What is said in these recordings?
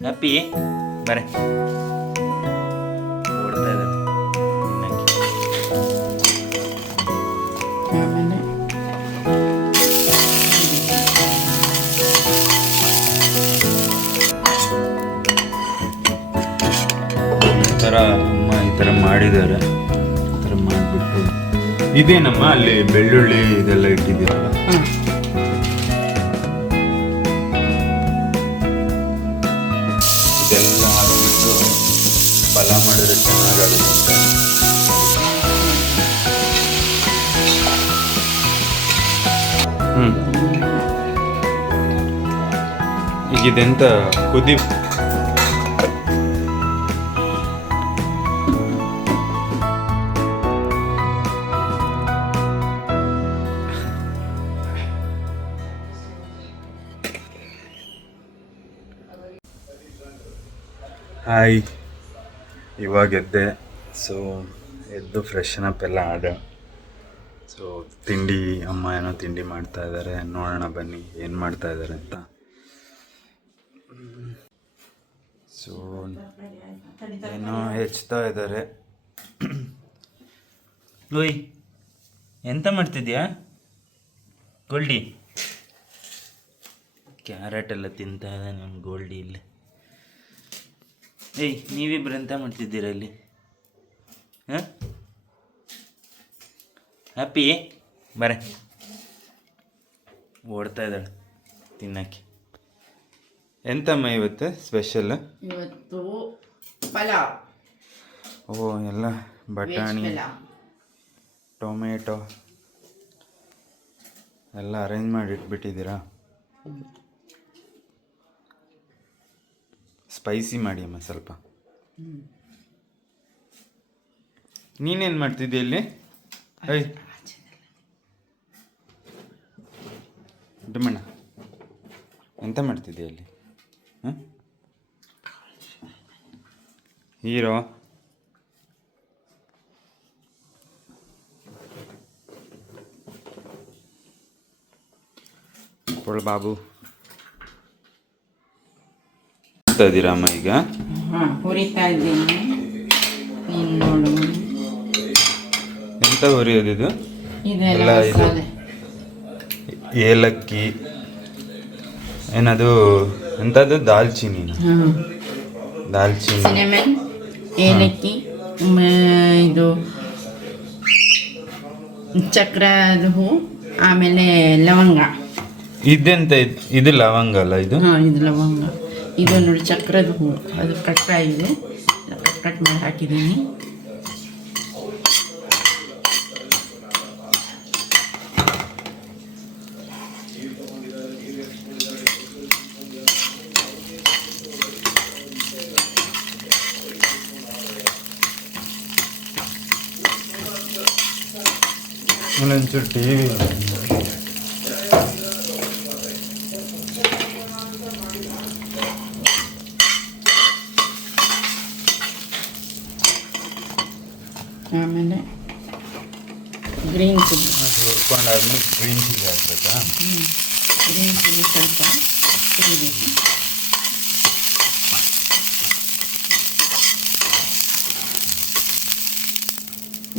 Happy ಬರೇ ಓಡ್ತಾ ಇದ್ದಾರೆ ತಿನ್ನಕ್ಕೆ. ಆಮೇಲೆ ಈ ಥರ ಅಮ್ಮ ಈ ಥರ ಮಾಡಿದ್ದಾರೆ. ಈ ಥರ ಮಾಡಿಬಿಟ್ಟು ಇದೇನಮ್ಮ ಅಲ್ಲಿ ಬೆಳ್ಳುಳ್ಳಿ ಇದೆಲ್ಲ ಇಟ್ಟಿದ್ದೀರಲ್ಲ, ಇದೆಲ್ಲ ಹಾಕ್ಬಿಟ್ಟು ಪಲಾವ್ ಮಾಡಿದ್ರೆ ಚೆನ್ನಾಗಾಗುತ್ತೆ. ಈಗ ಇದೆಂತ ಕುದಿ ಹಾಯ್, ಇವಾಗ ಎದ್ದೆ. ಸೊ ಎದ್ದು ಫ್ರೆಶನ್ ಅಪ್ ಎಲ್ಲ ಆದೆ. ಸೊ ತಿಂಡಿ ಅಮ್ಮ ಏನೋ ತಿಂಡಿ ಮಾಡ್ತಾ ಇದ್ದಾರೆ, ನೋಡೋಣ ಬನ್ನಿ ಏನು ಮಾಡ್ತಾ ಇದ್ದಾರೆ ಅಂತ. ಸೊ ಏನೋ ಹೆಚ್ಚುತ್ತಾ ಇದ್ದಾರೆ. ಓಯ್, ಎಂತ ಮಾಡ್ತಿದ್ಯಾ ಗೋಲ್ಡಿ? ಕ್ಯಾರೆಟ್ ಎಲ್ಲ ತಿಂತಾ ಇದೆ ನಮ್ಮ ಗೋಲ್ಡಿ ಇಲ್ಲಿ. ಏಯ್, ನೀವಿಬ್ರು ಎಂತ ಮಾಡ್ತಿದ್ದೀರಾ ಇಲ್ಲಿ? ಹಾಂ, ಹ್ಯಾಪಿ ಬರೇ ಓಡ್ತಾ ಇದ್ದಾಳೆ ತಿನ್ನಕ್ಕೆ. ಎಂತಮ್ಮ ಇವತ್ತು ಸ್ಪೆಷಲ್? ಇವತ್ತು ಪಲಾವ್. ಓ, ಎಲ್ಲ ಬಟಾಣಿ, ಟೊಮೆಟೊ ಎಲ್ಲ ಅರೇಂಜ್ ಮಾಡಿ ಇಟ್ಬಿಟ್ಟಿದ್ದೀರಾ. ಸ್ಪೈಸಿ ಮಾಡಿ ಅಮ್ಮ ಸ್ವಲ್ಪ. ನೀನೇನು ಮಾಡ್ತಿದ್ದೀಯ ಇಲ್ಲಿ? ಐ ಡುಮ್ಮಣ್ಣ, ಎಂತ ಮಾಡ್ತಿದ್ದೀಯ ಇಲ್ಲಿ? ಹಾಂ, ಹೀರೋ ಬಾಬು ಇದ್ದೀರಮ್ಮ ಈಗ? ಹುರಿತಾ ಇದ್ದೀನಿ. ನೀನು ನೋಡು, ಎಂತ ಹುರಿಯೋದಿದು? ಇದೆಲ್ಲ ಇದು ಏಲಕ್ಕಿ ಏನದು ಎಂಥದ್ದು? ದಾಲ್ಚಿನ್ನಿ. ದಾಲ್ಚಿನ್ನಿ, ಸಿನೆಮನ್, ಏಲಕ್ಕಿ, ಇದು ಚಕ್ರದ ಹೂ, ಆಮೇಲೆ ಲವಂಗ. ಇದೆಂತ? ಇದು ಲವಂಗ ಅಲ್ಲ ಇದು? ಹಾಂ, ಇದು ಲವಂಗ. ಇದು ನೋಡಿ ಚಕ್ರದ ಹೂ, ಅದು ಕಟ್ಟಾಗಿದೆ, ಕಟ್ ಮಾಡಿ ಹಾಕಿದ್ದೀನಿ. ಇನ್ನೊಂಚೂರು ಟಿವಿ ಆಮೇಲೆ ಗ್ರೀನ್ ಚಿಲ್ಲಿ. ಹುರ್ಕೊಂಡಾದ್ಮೇಲೆ ಗ್ರೀನ್ ಚಿಲ್ಲಿ ಹಾಕ್ಬೇಕಾ? ಗ್ರೀನ್ ಚಿಲ್ಲಿ ಸ್ವಲ್ಪ ಹುರಿಬೇಕು.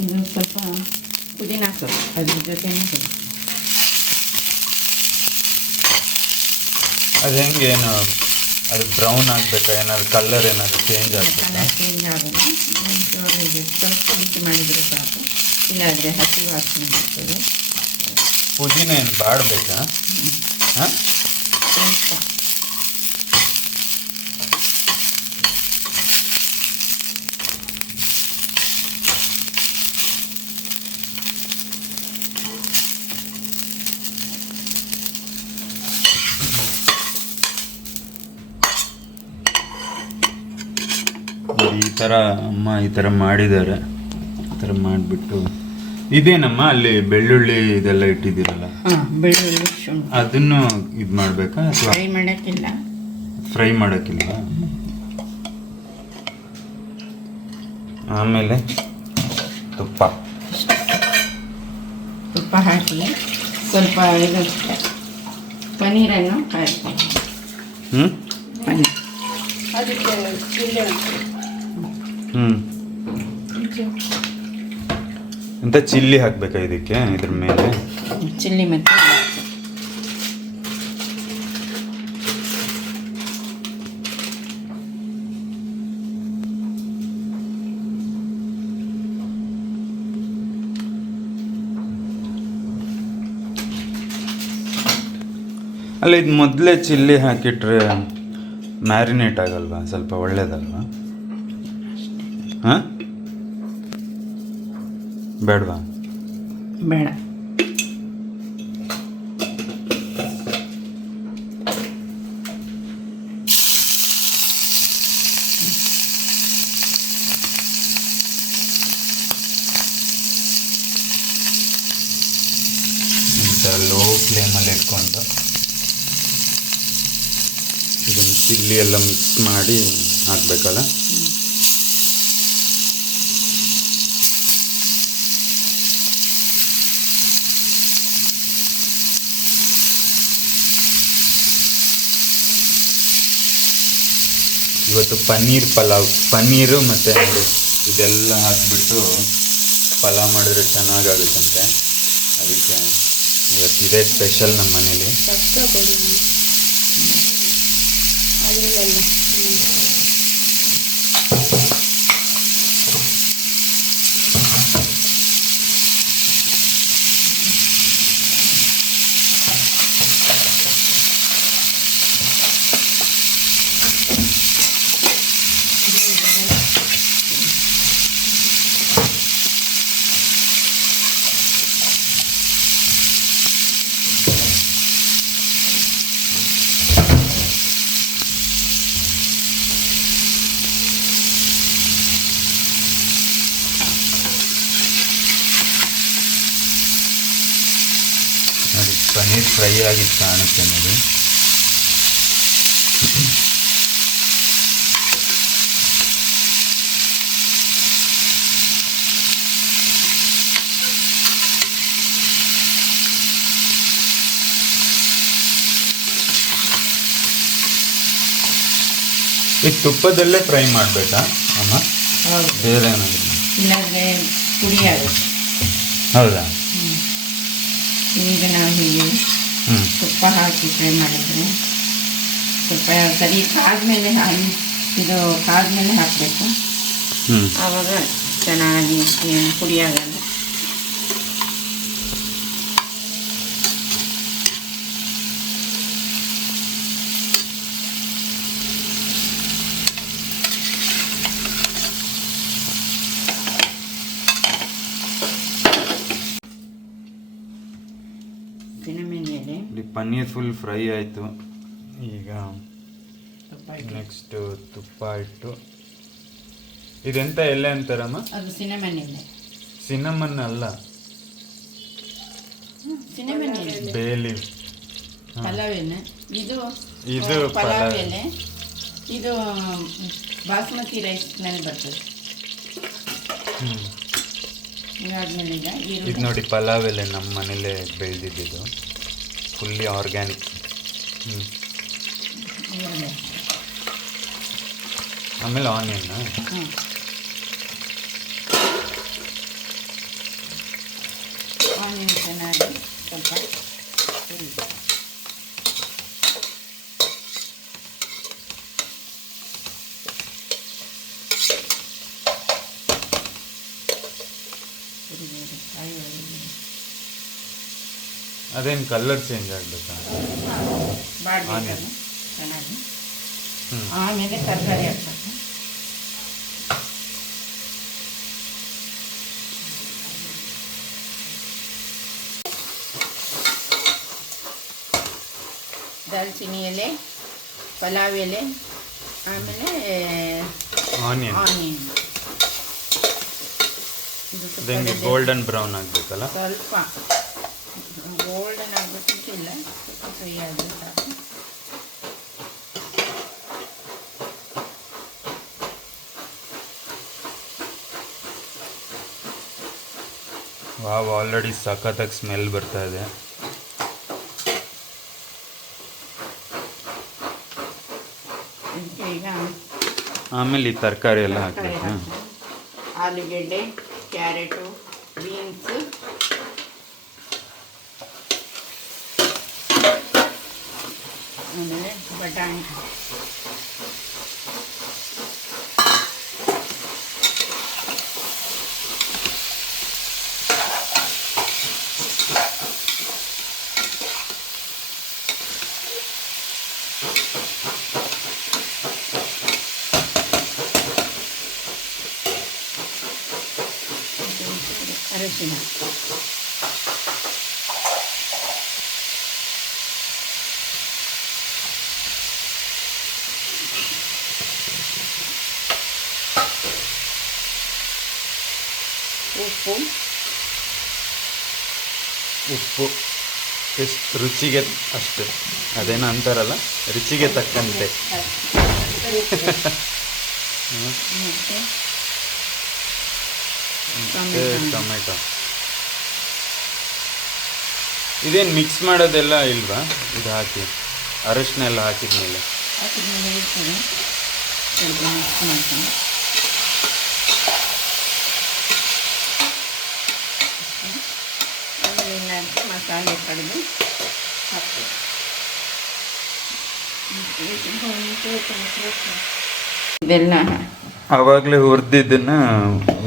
ಇದು ಸ್ವಲ್ಪ ಪುದೀನ ಸೊಪ್ಪು ಅದ್ರ ಜೊತೆನೇ ಸ್ವಲ್ಪ. ಅದು ಹೆಂಗೆ? ಏನು ಅದು ಬ್ರೌನ್ ಆಗಬೇಕಾ? ಏನಾದ್ರು ಕಲರ್ ಏನಾದ್ರು ಚೇಂಜ್ ಆಗಬೇಕಾ? ಕಲರ್ ಚೇಂಜ್ ಆಗಲ್ಲ, ಸ್ವಲ್ಪ ಬಿಸಿ ಮಾಡಿದರೆ ಸಾಕು. ಇಲ್ಲಾದರೆ ಹಸಿ ವಾಸನೆ ಬರ್ತದೆ. ಪುದೀನ ಏನು ಬಾಡಬೇಕಾ? ಹಾಂ, ಸ್ವಲ್ಪ ಈ ಥರ ಅಮ್ಮ ಈ ಥರ ಮಾಡಿದ್ದಾರೆ. ಈ ಥರ ಮಾಡಿಬಿಟ್ಟು ಇದೇನಮ್ಮ ಅಲ್ಲಿ ಬೆಳ್ಳುಳ್ಳಿ ಇದೆಲ್ಲ ಇಟ್ಟಿದ್ದೀರಲ್ಲ, ಬೆಳ್ಳುಳ್ಳಿ ಶುಂಠಿ ಅದನ್ನು ಇದು ಮಾಡಬೇಕಾ ಅಥವಾ ಫ್ರೈ ಮಾಡೋಕ್ಕಿಲ್ಲ? ಫ್ರೈ ಮಾಡೋಕ್ಕಿಲ್ಲ. ಆಮೇಲೆ ತುಪ್ಪ ಹಾಕಿ ಸ್ವಲ್ಪ ಇದು ಪನ್ನೀರನ್ನು ಹಾಕಿ. ಪನ್ನೀರ್ ಅದಕ್ಕೆ ಚಿಲ್ಲಿ ಹ್ಞೂ ಅಂತ ಚಿಲ್ಲಿ ಹಾಕಬೇಕಾ ಇದಕ್ಕೆ ಇದ್ರ ಮೇಲೆ? ಚಿಲ್ಲಿ ಮತ್ತು ಅಲ್ಲ, ಇದು ಮೊದಲೇ ಚಿಲ್ಲಿ ಹಾಕಿಟ್ರೆ ಮ್ಯಾರಿನೇಟ್ ಆಗಲ್ವಾ? ಸ್ವಲ್ಪ ಒಳ್ಳೇದಲ್ವಾ? ಹಾಂ, ಬೇಡವಾ? ಬೇಡ. ಲೋ ಫ್ಲೇಮಲ್ಲಿ ಇಟ್ಕೊಂಡು ಇದನ್ನು ಚಿಲ್ಲಿ ಎಲ್ಲ ಮಿಕ್ಸ್ ಮಾಡಿ ಹಾಕಬೇಕಲ್ಲ? ಇವತ್ತು ಪನ್ನೀರ್ ಪಲಾವ್, ಪನ್ನೀರು ಮತ್ತು ಇದೆಲ್ಲ ಹಾಕಿಬಿಟ್ಟು ಪಲಾವ್ ಮಾಡಿದ್ರೆ ಚೆನ್ನಾಗಾಗುತ್ತಂತೆ. ಅದಕ್ಕೆ ಇವತ್ತಿದೆ ಸ್ಪೆಷಲ್ ನಮ್ಮ ಮನೇಲಿ. ನೋಡಿ, ಪನ್ನೀರ್ ಫ್ರೈ ಆಗಿದ್ದು ಕಾಣುತ್ತೆ ನೋಡಿ. ಈ ತುಪ್ಪದಲ್ಲೇ ಫ್ರೈ ಮಾಡಬೇಕಾ ಅಮ್ಮ? ಬೇರೆ ಏನಾದ್ರು? ಇಲ್ಲಾಂದರೆ ಪುಡಿ ಆಗುತ್ತೆ. ಹೌದಾ? ಈಗ ನಾವು ಹೀಗೆ ತುಪ್ಪ ಹಾಕಿ ಫ್ರೈ ಮಾಡಿದರೆ ಸ್ವಲ್ಪ ಸರಿ ಕಾದ್ಮೇಲೆ ಇದು ಕಾದ್ಮೇಲೆ ಹಾಕಬೇಕು. ಆವಾಗ ಚೆನ್ನಾಗಿ ಪುಡಿ ಆಗಲ್ಲ. ಪನ್ನೀರ್ ಫುಲ್ ಫ್ರೈ ಆಯಿತು. ಈಗ ನೆಕ್ಸ್ಟ್ ತುಪ್ಪ ಇಟ್ಟು, ಇದೆಂತ ಎಲೆ ಅಂತಾರಮ್ಮ? ಅದು ಸಿನಮನ್ ಎಲೆ. ಸಿನಮನ್ ಅಲ್ಲ, ಸಿನಮನ್ ಎಲೆ, ಬೇ ಲೀಫ್. ಪಲಾವ್ ಎಲೆ. ಇದು ಪಲಾವ್ ಪಲಾವ್ ಎಲೆ. ಇದು ಬಾಸ್ಮತಿ ರೈಸ್ನಲ್ಲಿ ಬರ್ತದೆ. ಇದಾದ್ಮೇಲೆ ಇದು ನೋಡಿ, ಪಲಾವ್ ಎಲೆ ನಮ್ಮ ಮನೇಲೆ ಬೆಳೆದಿದ್ದು, ಫುಲ್ಲಿ ಆರ್ಗ್ಯಾನಿಕ್. ಆಮೇಲೆ ಆನಿಯನ್. ಆನಿಯನ್ ಚೆನ್ನಾಗಿ ಸ್ವಲ್ಪ ಅದೇನು ಕಲರ್ ಚೇಂಜ್ ಆಗಬೇಕಾ? ಬಾಡಬೇಕು ಚೆನ್ನಾಗಿ. ಆಮೇಲೆ ತರಕಾರಿ ಹಾಕ್ಬೇಕು. ದಾಲ್ಚಿನ್ನಿ ಎಲೆ, ಪಲಾವ್ ಎಲೆ, ಆಮೇಲೆ ಆನಿಯನ್. ಇದು ಗೋಲ್ಡನ್ ಬ್ರೌನ್ ಆಗಬೇಕಲ್ಲ? ಸ್ವಲ್ಪ ಗೋಲ್ಡನ್ ಆಗಬೇಕಿಲ್ಲ, ಫ್ರೈ ಆದರೆ ಸಾಕು. ವಾವ್, ಆಲ್ರೆಡಿ ಸಖತ್ತಾಗಿ ಸ್ಮೆಲ್ ಬರ್ತಾ ಇದೆ. ಇದಕ್ಕೆ ಈಗ ಈಗ ಆಮೇಲೆ ಈ ತರಕಾರಿ ಎಲ್ಲ ತರಕಾರಿ ಹಾಕ್ಬೇಕು. ಹಾಕ್ತೀನಿ. ಆಲೂಗೆಡ್ಡೆ, ಕ್ಯಾರೆಟು, ಬೀನ್ಸ್, ಆಮೇಲೆ ಬಟಾಣಿ. ಅರಿಶಿನ, ಉಪ್ಪು, ಉಪ್ಪು ಎಷ್ಟು ರುಚಿಗೆ ಅಷ್ಟು, ಅದೇನೋ ಅಂತಾರಲ್ಲ ರುಚಿಗೆ ತಕ್ಕಂತೆ. ಮತ್ತು ಟೊಮೆಟೊ. ಇದೇನು ಮಿಕ್ಸ್ ಮಾಡೋದೆಲ್ಲ ಇಲ್ವಾ? ಇದು ಹಾಕಿ ಅರಶಿನ ಎಲ್ಲ ಹಾಕಿದ್ಮೇಲೆ ಹಾಕಿದ್ಮೇಲೆ ಇರ್ತದೆ, ಸ್ವಲ್ಪ ಮಿಕ್ಸ್ ಮಾಡ್ಕೊಂಡು ಆಮೇಲೆ ಏನಾದರೂ ಮಸಾಲೆ ಕಡಿದು ಹಾಕ್ತೀವಿ. ಇದೆಲ್ಲ ಆವಾಗಲೇ ಹುರಿದಿದ್ದನ್ನ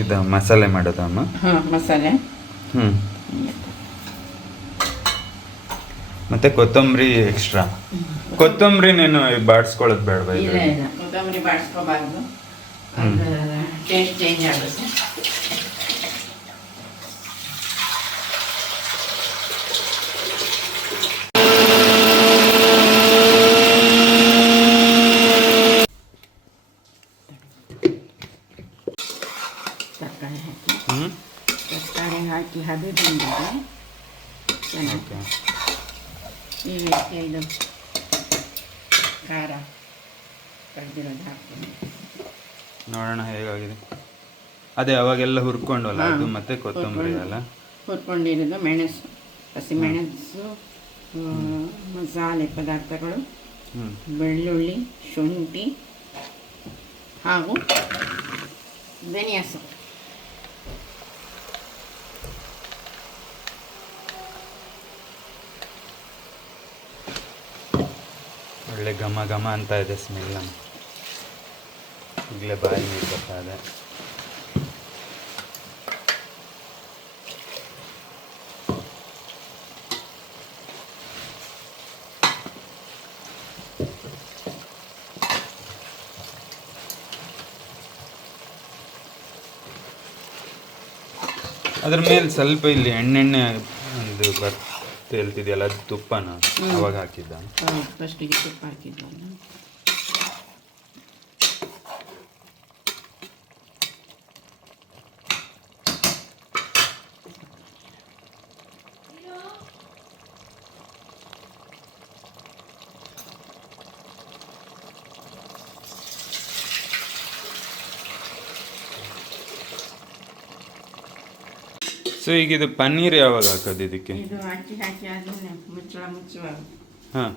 ಇದು ಮಸಾಲೆ ಮಾಡೋದಮ್ಮ. ಹಾಂ ಮಸಾಲೆ. ಹ್ಞೂ. ಮತ್ತೆ ಕೊತ್ತಂಬರಿ ಎಕ್ಸ್ಟ್ರಾ. ಕೊತ್ತಂಬರಿ ನೀನು ಬಾಡಿಸ್ಕೊಳ್ಳೋದು ಬೇಡವಾ? ಇಲ್ಲ ಇಲ್ಲ, ಕೊತ್ತಂಬರಿ ಬಾಡಿಸ್ಕೋಬಾರ್ದು, ಟೇಸ್ಟ್ ಚೇಂಜ್ ಆಗುತ್ತೆ. ತರಕಾರಿ ಹಾಕಿ ತರಕಾರಿ ಹಾಕಿ ಹಬೆ ಬಂದಿದೆ ಚೆನ್ನಾಗಿ. ಈಗ ಇದು ಖಾರ ಕಡ್ದಿರೋದು ಹಾಕ್ತೀನಿ. ನೋಡೋಣ ಹೇಗಾಗಿದೆ. ಅದೇ ಅವಾಗೆಲ್ಲ ಹುರ್ಕೊಂಡಲ್ಲ ಅದು, ಮತ್ತೆ ಕೊತ್ತಂಬರಿ ಅಲ್ಲ ಹುರ್ಕೊಂಡಿರೋದು, ಮೆಣಸು, ಹಸಿಮೆಣಸು, ಮಸಾಲೆ ಪದಾರ್ಥಗಳು, ಬೆಳ್ಳುಳ್ಳಿ, ಶುಂಠಿ ಹಾಗೂ ಧನಿಯಾ ಸೊಪ್ಪು. ಒಳ್ಳೆ ಘಮ ಘಮ ಅಂತ ಇದೆ ಸ್ಮೆಲ್. ಈಗಲೇ ಬಾಯಿ ನೀರು ಬರ್ತಾ ಇದೆ. ಅದ್ರ ಮೇಲೆ ಸ್ವಲ್ಪ ಇಲ್ಲಿ ಎಣ್ಣೆಣ್ಣೆ ಒಂದು ತೇಲ್ತಿದೆಯಲ್ಲ, ಅದು ತುಪ್ಪನ ಅವಾಗ ಹಾಕಿದ್ದ. ಫಸ್ಟಿಗೆ ತುಪ್ಪ ಹಾಕಿದ್ವಲ್ಲ. ಸೊ ಈಗ ಇದು ಪನ್ನೀರ್ ಯಾವಾಗ ಹಾಕೋದು ಇದಕ್ಕೆ? ಇದು ಅಕ್ಕಿ ಹಾಕಿ ಆದ್ಮೇಲೆ ಮುಚ್ಚುವಾಗ. ಹಾಂ.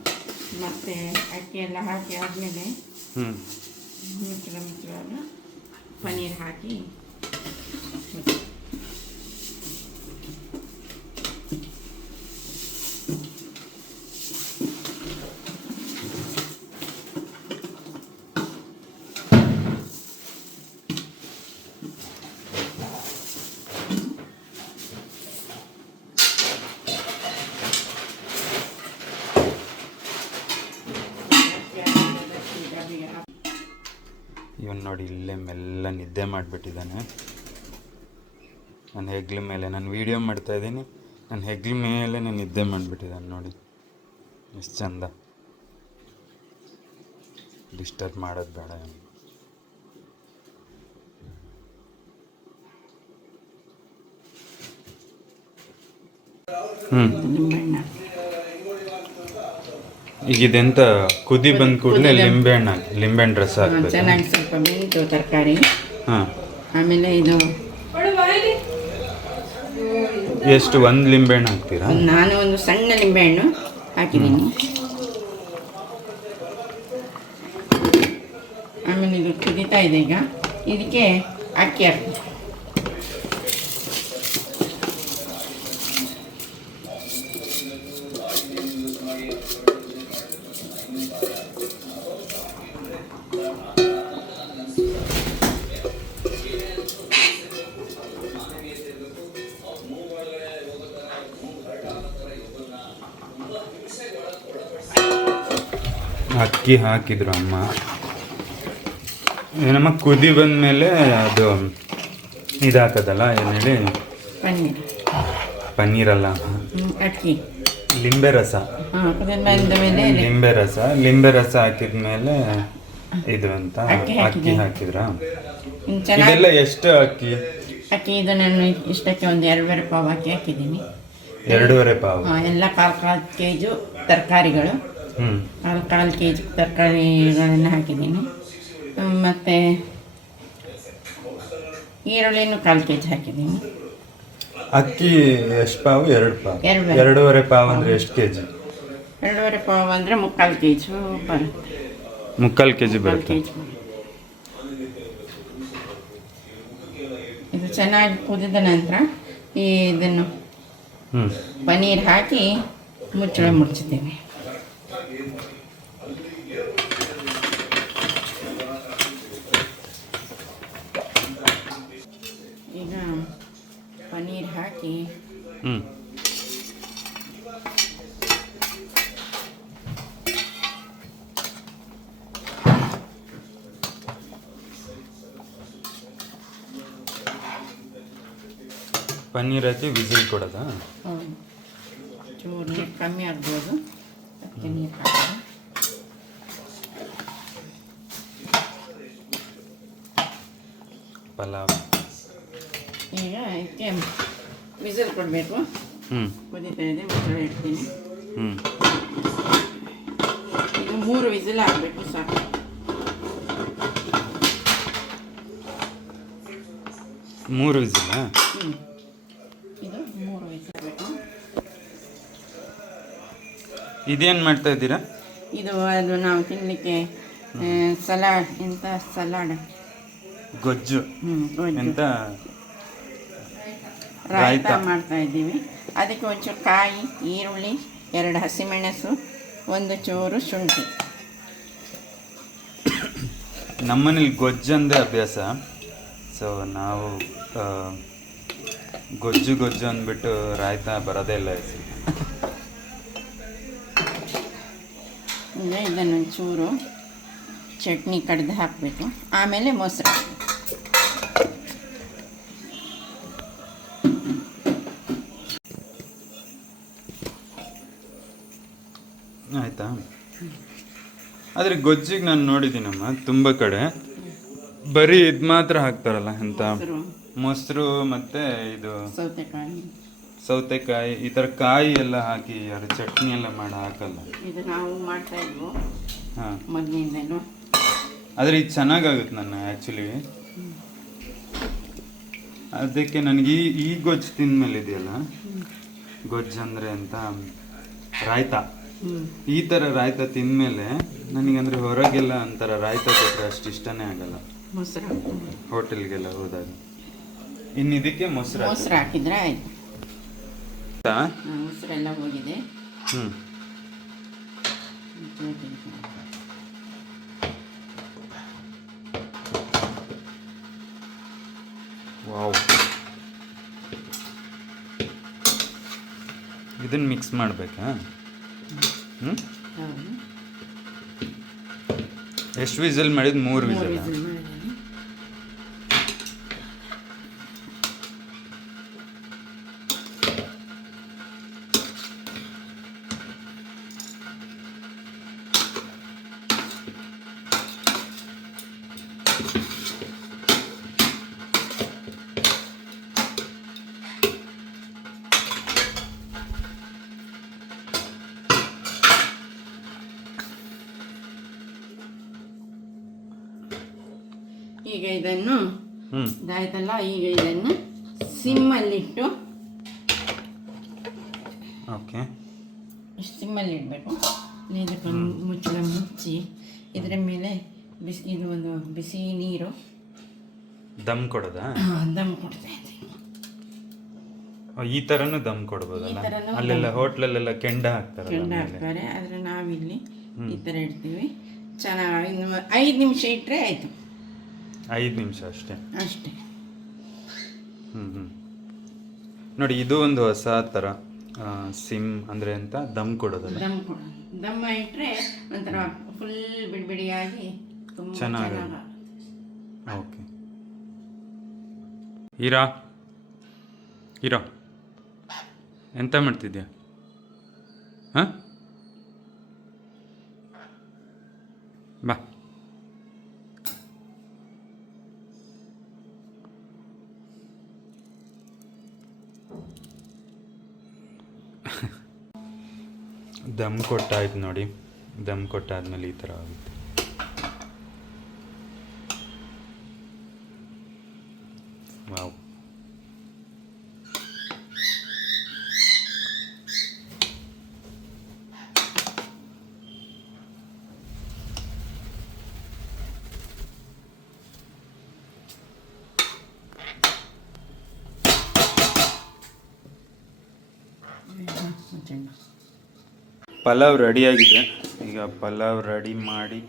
ಮತ್ತೆ ಅಕ್ಕಿ ಎಲ್ಲ ಹಾಕಿ ಆದಮೇಲೆ ಮುಚ್ಚುವಾಗ ಪನ್ನೀರ್ ಹಾಕಿ ಇವನು ನೋಡಿ ಇಲ್ಲೇ ಮೆಲ್ಲ ನಿದ್ದೆ ಮಾಡಿಬಿಟ್ಟಿದ್ದಾನೆ ನನ್ನ ಹೆಗ್ಲ ಮೇಲೆ. ನಾನು ವೀಡಿಯೋ ಮಾಡ್ತಾಯಿದ್ದೀನಿ, ನನ್ನ ಹೆಗ್ಲ ಮೇಲೆ ನಿದ್ದೆ ಮಾಡಿಬಿಟ್ಟಿದ್ದಾನೆ ನೋಡಿ, ಎಷ್ಟು ಚಂದ. ಡಿಸ್ಟರ್ಬ್ ಮಾಡೋದು ಬೇಡ. ನಿಂಬೆಹಣ್ಣು ಈಗ ಇದೆಂತ ಕುದಿ ಬಂದ ಕೂಡಲೇ ಲಿಂಬೆಹಣ್ಣು ರಸ ಹಾಕ್ಬೇಕು. ಚೆನ್ನಾಗಿ ಸ್ವಲ್ಪ ಬೇಯಿತು ತರಕಾರಿ. ಹಾಂ. ಆಮೇಲೆ ಇದು ಎಷ್ಟು ಒಂದು ಲಿಂಬೆಹಣ್ಣು ಹಾಕ್ತೀರಾ? ನಾನು ಒಂದು ಸಣ್ಣ ಲಿಂಬೆಹಣ್ಣು ಹಾಕಿದ್ದೀನಿ. ಆಮೇಲೆ ಇದು ಕುದೀತಾ ಇದೆ ಈಗ. ಇದಕ್ಕೆ ಅಕ್ಕಿ ಹಾಕ್ತೀನಿ. ಅಕ್ಕಿ ಹಾಕಿದ್ರು ಅಮ್ಮ. ಏನಮ್ಮ ಕುದಿ ಬಂದಮೇಲೆ ಅದು ಇದು ಹಾಕೋದಲ್ಲ, ಏನು ಹೇಳಿ, ಪನ್ನೀರ್. ಪನ್ನೀರಲ್ಲ, ಅಕ್ಕಿ, ಲಿಂಬೆ ರಸ. ಲಿಂಬೆ ರಸ ಹಾಕಿದ್ಮೇಲೆ ಇದು ಅಂತ ಅಕ್ಕಿ ಹಾಕಿದ್ರ. ಇದೆಲ್ಲ ಎಷ್ಟು ಅಕ್ಕಿ? ಅಕ್ಕಿ ಇದು ನಾನು ಇಷ್ಟಕ್ಕೆ ಒಂದು 2.5 ಪಾವ್ ಅಕ್ಕಿ ಹಾಕಿದ್ದೀನಿ. 2.5 ಪಾವ್ ಎಲ್ಲ ಕಾಲು ಕೆಜು ತರಕಾರಿಗಳು, ಕಾಲು ಕೆಜಿ ತರಕಾರಿಗಳನ್ನು ಹಾಕಿದ್ದೀನಿ. ಮತ್ತು ಈರುಳ್ಳಿನೂ 1/4 ಕೆಜಿ ಹಾಕಿದ್ದೀನಿ. ಅಕ್ಕಿ ಎಷ್ಟು ಪಾವು? 2 ಪಾವ್. 2.5 2.5 ಪಾವ್ ಅಂದರೆ ಎಷ್ಟು ಕೆಜಿ? 2.5 ಪಾವ್ ಅಂದರೆ 3/4 ಕೆಜಿ ಬರುತ್ತೆ. 3/4 ಕೆಜಿ ಬರುತ್ತೆ. ಇದು ಚೆನ್ನಾಗಿ ಕುದಿದ ನಂತರ ಇದನ್ನು ಪನ್ನೀರ್ ಹಾಕಿ ಮುಚ್ಚಳ ಮುಚ್ಚುತ್ತೇವೆ. ಈಗ ಪನ್ನೀರ್ ಹಾಕಿ ಪನ್ನೀರ್ ಹಾಕಿ ವಿಸಿಲ್ ಕೊಡೋದಾ? ಚೂರು ನೀರು ಕಮ್ಮಿ ಆಗ್ಬೋದು, ಅದಕ್ಕೆ ನೀರು ಹಾಕೋದು. ಪಲಾವ್. ಈಗ ಇದಕ್ಕೆ ವಿಸಿಲ್ ಕೊಡಬೇಕು. ಕುದೀತಾ ಇದೆ, ಮುಚ್ಚಳ ಇಡ್ತೀನಿ. ಇದು 3 ವಿಸಿಲ್ ಆಗಬೇಕು ಸಾಕು. ಮೂರು ವಿಸಿಲ್? ಇದು 3 ವಿಸಿಲ್ ಆಗಬೇಕು. ಇದೇನು ಮಾಡ್ತಾ ಇದ್ದೀರಾ? ಇದು ಅದು ನಾವು ತಿನ್ನಲಿಕ್ಕೆ ಸಲಾಡ್, ಎಂತ ಸಲಾಡ್, ಗೊಜ್ಜು ಎಂತ ರಾಯ್ತ ಮಾಡ್ತಾ ಇದ್ದೀವಿ. ಅದಕ್ಕೆ ಒಂಚೂರು ಕಾಯಿ, ಈರುಳ್ಳಿ, 2 ಹಸಿಮೆಣಸು, 1 ಚೂರು ಶುಂಠಿ. ನಮ್ಮನೇಲಿ ಗೊಜ್ಜಂದೇ ಅಭ್ಯಾಸ. ಸೊ ನಾವು ಗೊಜ್ಜು ಅಂದ್ಬಿಟ್ಟು ರಾಯ್ತ ಬರೋದೇ ಇಲ್ಲ ಹೆಸರು. ಈಗ ಇದನ್ನು ಚೂರು ಚಟ್ನಿ ಕಡ್ದು ಹಾಕಬೇಕು. ಆಮೇಲೆ ಮೊಸರು. ಆಯಿತಾ? ಆದರೆ ಗೊಜ್ಜಿಗೆ ನಾನು ನೋಡಿದ್ದೀನಮ್ಮ ತುಂಬ ಕಡೆ ಬರೀ ಇದು ಮಾತ್ರ ಹಾಕ್ತಾರಲ್ಲ, ಎಂತ ಮೊಸರು ಮತ್ತು ಇದು ಸೌತೆಕಾಯಿ ಈ ಥರ ಕಾಯಿ ಎಲ್ಲ ಹಾಕಿ ಯಾರು ಚಟ್ನಿ ಎಲ್ಲ ಮಾಡಿ ಹಾಕಲ್ಲ. ಇದು ನಾವು ಮಾಡ್ತಾ ಇದ್ವು ಹಾಂ ಮೊದಲಿಂದಲೂ. ಆದರೆ ಇದು ಚೆನ್ನಾಗಾಗುತ್ತೆ ನನ್ನ ಆ್ಯಕ್ಚುಲಿ. ಅದಕ್ಕೆ ನನಗೆ ಈ ಗೊಜ್ಜು ತಿಂದಮೇಲೆ ಇದೆಯಲ್ಲ, ಗೊಜ್ಜು ಅಂದರೆ ಅಂತ ರಾಯ್ತ, ಈ ಥರ ರಾಯ್ತ ತಿಂದಮೇಲೆ ನನಗಂದರೆ ಹೊರಗೆಲ್ಲ ಒಂಥರ ರಾಯ್ತ ಕೊಟ್ಟರೆ ಅಷ್ಟು ಇಷ್ಟನೇ ಆಗಲ್ಲ, ಮೊಸರು ಹೋಟೆಲ್ಗೆಲ್ಲ ಹೋದಾಗ. ಇನ್ನು ಇದಕ್ಕೆ ಮೊಸರು ಹಾಕಿದ್ರೆ ಆಯ್ತು. ಮೊಸರೆಲ್ಲ ಹೋಗಿದೆ. ವಾವ್. ಇದನ್ನು ಮಿಕ್ಸ್ ಮಾಡಬೇಕಾ? ಎಷ್ಟು ವಿಸಿಲ್ ಮಾಡಿದ್ದು? 3 ವಿಸಿಲ್. ಈಗ ಇದನ್ನು ಇದಾಯ್ತಲ್ಲ, ಈಗ ಇದನ್ನು ಸಿಮ್ಮಲ್ಲಿಟ್ಟು, ಓಕೆ, ಸಿಮ್ಮಲ್ಲಿ ಇಡಬೇಕು. ಇದಕ್ಕೊಂದು ಮುಚ್ಚಳ ಮುಚ್ಚಿ ಇದರ ಮೇಲೆ ಇದು ಒಂದು ಬಿಸಿ ನೀರು ದಮ್ ಕೊಡೋದಾ? ದಮ್ ಕೊಡ್ತಾ ಇದ್ದೀನಿ. ಈ ಥರನೂ ದಮ್ ಕೊಡ್ಬೋದಲ್ಲ? ಈ ಥರನೂ ಅಲ್ಲೆಲ್ಲ ಹೋಟ್ಲಲ್ಲೆಲ್ಲ ಕೆಂಡ ಹಾಕ್ತಾರಲ್ಲ ಕೆಂಡ ಮೇಲೆ. ಹಾಕ್ತಾರೆ, ಆದರೆ ನಾವಿಲ್ಲಿ ಈ ಥರ ಇಡ್ತೀವಿ. ಚೆನ್ನಾಗಿ 5 ನಿಮಿಷ ಇಟ್ಟರೆ ಆಯಿತು. 5 ನಿಮಿಷ ಅಷ್ಟೇ. ಅಷ್ಟೇ. ನೋಡಿ, ಇದು ಒಂದು ಹೊಸ ಥರ ಸಿಮ್ ಅಂದರೆ ಅಂತ ದಮ್ ಕೊಡೋದಲ್ಲ. ದಮ್ ಕೊಡೋದು. ದಮ್ಮ ಇಟ್ಟರೆ ಒಂಥರ ಫುಲ್ ಬಿಡಿಬಿಡಿಯಾಗಿ ತುಂಬ ಚೆನ್ನಾಗಿ. ಚೆನ್ನಾಗಿ. ಓಕೆ. ಹೀರಾ ಎಂತ ಮಾಡ್ತಿದ್ಯಾ? ಹಾಂ, ಬಾ. ದಮ್ ಕೊಟ್ಟಾಯ್ತು ನೋಡಿ. ದಮ್ ಕೊಟ್ಟಾದ್ಮೇಲೆ ಈ ಥರ ಆಗುತ್ತೆ. ವಾವ್. ಪಲಾವ್ ರೆಡಿಯಾಗಿದೆ. ಈಗ ಪಲಾವ್ ರೆಡಿ ಮಾಡಿ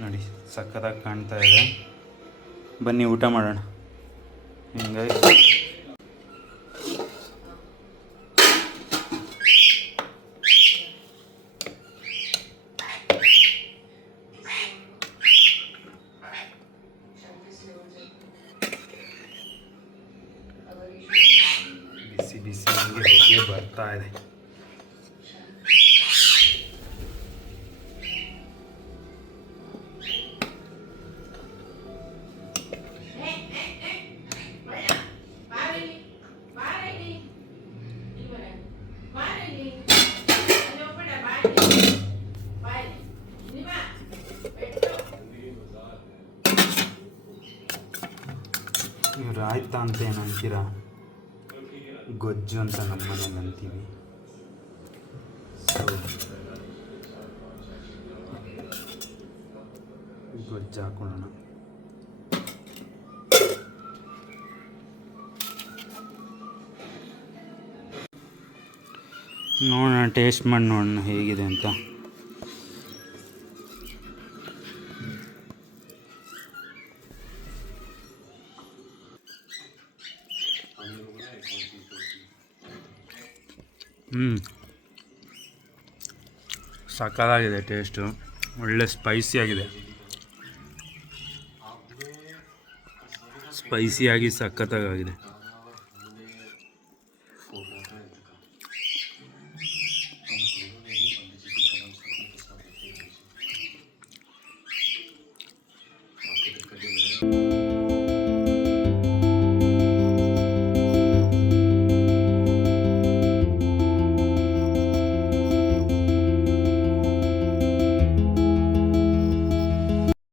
ನೋಡಿ, ಸಕ್ಕತ್ತಾಗಿ ಕಾಣ್ತಾ ಇದೆ. ಬನ್ನಿ ಊಟ ಮಾಡೋಣ. ಹಿಂಗಾಗಿ ಬಿಸಿ ಬಿಸಿ ಹಂಗೆ ಹೊಗೆ ಬರ್ತಾ ಇದೆ. ಇವ್ರು ಆಯ್ತಾ ಅಂತ ಏನು ಅಂತೀರಾ? ಗೊಜ್ಜು ಅಂತ ನಮ್ಮ ಮನೇಲಿ ಅಂತೀವಿ. ಸೊ ಗೊಜ್ಜು ಹಾಕೊಳ್ಳೋಣ. ನೋಡೋಣ, ಟೇಸ್ಟ್ ಮಾಡಿ ನೋಡೋಣ ಹೇಗಿದೆ ಅಂತ. ಸಕ್ಕತ್ತಾಗಿದೆ ಟೇಸ್ಟು. ಒಳ್ಳೆ ಸ್ಪೈಸಿಯಾಗಿದೆ. ಸ್ಪೈಸಿಯಾಗಿ ಸಖತ್ತಾಗಿದೆ.